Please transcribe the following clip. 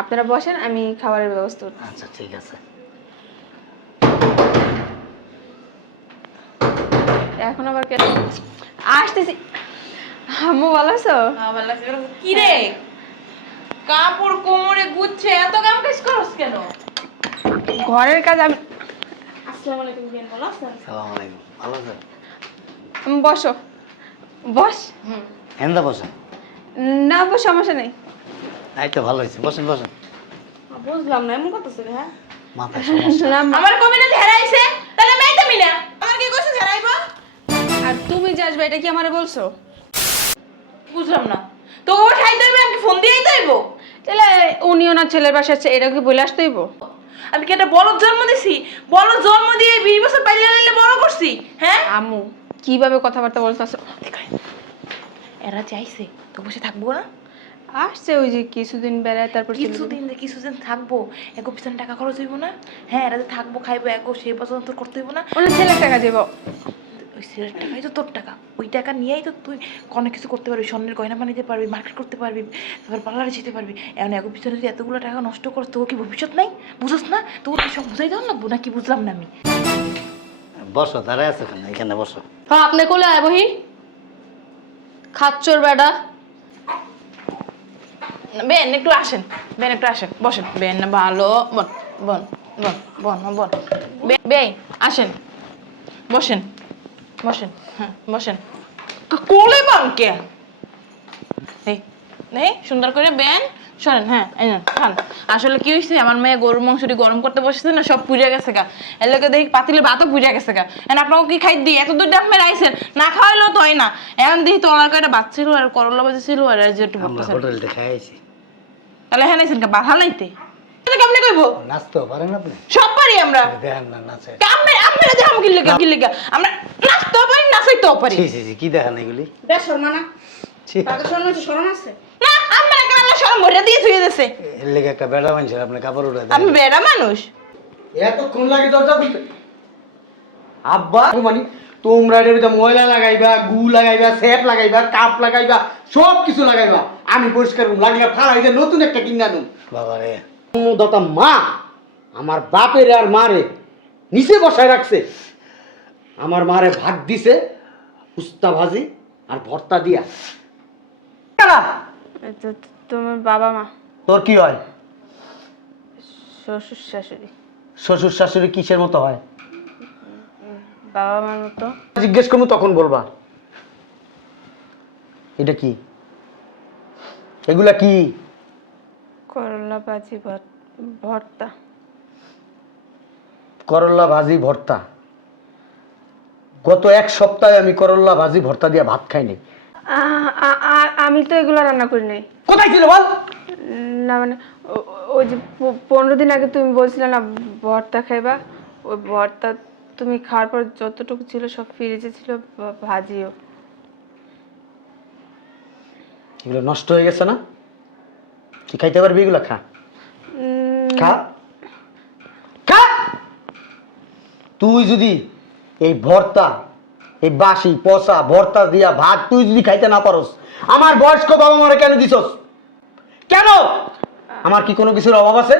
আপনারা বসেন, আমি খাবারের ব্যবস্থা করছি। আচ্ছা ঠিক আছে। এখন আবার কে আসতেছি। আম্মু ভালো আছো? কি রে কাপড় কোমরে গুচ্ছে এত কাম কাজ করছ কেন? ঘরের কাজ আমি। আসসালামু আলাইকুম বিয়ান, ভালো আছেন? সালাম আলাইকুম। ভালো আছেন? বসো, বস। হেন্দা বসেন। না বস, সমস্যা নেই। এই তো ভালো হয়েছে, বসেন বসেন। বুঝলাম না এমন করতেছ হ্যাঁ? মাথায় সমস্যা। না, আমার কবি না ঝেড়াইছে তাহলে মেয়ে তুমি না আমার কি কইছে ঝেড়াইবো? আর তুমি যে আসবে এটা কি আমারে বলছো? বুঝলাম না তো ও ঠাই ধরবে আমি ফোন দিয়েই দইবো? তাহলে উনি ওনার ছেলের বাসায় আছে, এটা কি বলে আসতে হইব? আমি কি একটা বড় জন্ম দিছি? বড় জন্ম দিয়ে 20 বছর পাইলে লাইলে বড় করছি হ্যাঁ? আম্মু কিভাবে কথাবার্তা বলতেছো? এরা চাইছে তো বসে থাকবো না? আসছে ওই যে কিছুদিন বেড়ায়, তারপর চলে যাবে। কিছুদিন থাকবো, এগো পিছনে টাকা খরচ হইব না? হ্যাঁ এরা যে থাকবো খাইবো এগো সেই পছন্দ তোর করতে হইব না? ওনার ছেলের টাকা দেব। ওই ছেলের টাকাই তো তোর টাকা, ওই টাকা নিয়েই তো তুই অনেক কিছু করতে পারবি, স্বর্ণের গয়না বানাইতে পারবি, মার্কেট করতে পারবি, তারপর পার্লারে যেতে পারবি। এখন এগো পিছনে যদি এতগুলো টাকা নষ্ট করস তোর কি ভবিষ্যৎ নাই? বুঝোস না? তোর কি সব বুঝাই দেওয়া লাগবো নাকি? বুঝলাম না আমি। বসো, দাঁড়ায় আছো কেন? এখানে বসো। হ্যাঁ আপনি কোলে আয় বহি খাচ্চর বেটা। বেন একটু আসেন, বেন একটু আসেন, বসেন। বেন না ভালো বন বন বন বন বন বেন আসেন, বসেন বসেন, হ্যাঁ বসেন। কোলে বান কে? এই এই সুন্দর করে বেন শোনেন। হ্যাঁ এই নেন খান। আসলে কি হয়েছে, আমার মেয়ে গরুর মাংসটি গরম করতে বসেছে না, সব পুড়ে গেছে গা। এর লোকে দেখি পাতিলের ভাতও পুড়ে গেছে গা। এখন আপনাকে কি খাই দিই? এত দূর আপনার আইসেন, না খাওয়াইলেও তো হয় না। এখন দেখি তো ওনার কয়টা ভাত ছিল আর করলা ভাজি ছিল আর এই যে একটু আমরা বলতেছেন। হোটেলতে খাইছি। তাহলে হ্যাঁ নাইছেন কা বাধা নাইতে কেমনে কইবো? নাচতেও পারেন আপনি? সব পারি আমরা। দেখেন না নাচে। আমরা আপনারা যে আমাকে গিল্লে আমরা নাচতেও পারি নাচাইতেও পারি। ছি ছি ছি, কি দেখেন এগুলি? বেশর্মা না? ছি, তাকে শরম আছে না? আপনারা কেন আল্লাহ শরম ভরে দিয়ে থুয়ে দিয়েছে? এর লেগে একটা বেড়া মানুষের আপনি কাপড় উঠে আমি দেন। বেড়া মানুষ? এতক্ষণ লাগে দরজা খুলতে? আব্বা মানে তোমরা এটার ভিতরে ময়লা লাগাইবা, গু লাগাইবা, স্যাপ লাগাইবা, কাপ লাগাইবা, সব কিছু লাগাইবা। আমি পরিষ্কার করুন, লাগলে ফাড়াই দিয়ে নতুন একটা কিনে আনুন। বাবা রে, দাতা মা আমার বাপের আর মারে নিচে বসায় রাখছে। আমার মারে ভাত দিছে উস্তা ভাজি আর ভর্তা দিয়া। তোমার বাবা মা, তোর কি হয়? শ্বশুর শাশুড়ি। শ্বশুর শাশুড়ি কিসের মতো হয়? বাবা মার মতো। জিজ্ঞেস করবো তখন বলবা। এটা কি? এগুলা কি? করলা ভাজি ভর্তা। করলা ভাজি ভর্তা? গত এক সপ্তাহে আমি করলা ভাজি ভর্তা দিয়ে ভাত খাইনি। আমি তো এগুলো রান্না করি নাই। কোথায় ছিল বল? না মানে ওই যে 15 দিন আগে তুমি বলছিলে না ভর্তা খাইবা, ওই ভর্তা তুমি খাওয়ার পর যতটুকু ছিল সব ফ্রিজে ছিল, ভাজিও। এগুলো নষ্ট হয়ে গেছে না? তুই খাইতে পারবি এগুলো? খা খা খা। তুই যদি এই ভর্তা, এই বাসি পচা ভর্তা দিয়া ভাত তুই যদি খাইতে না পারস, আমার বয়স্ক বাবা মারে কেন দিছস? কেন? আমার কি কোনো কিছুর অভাব আছে?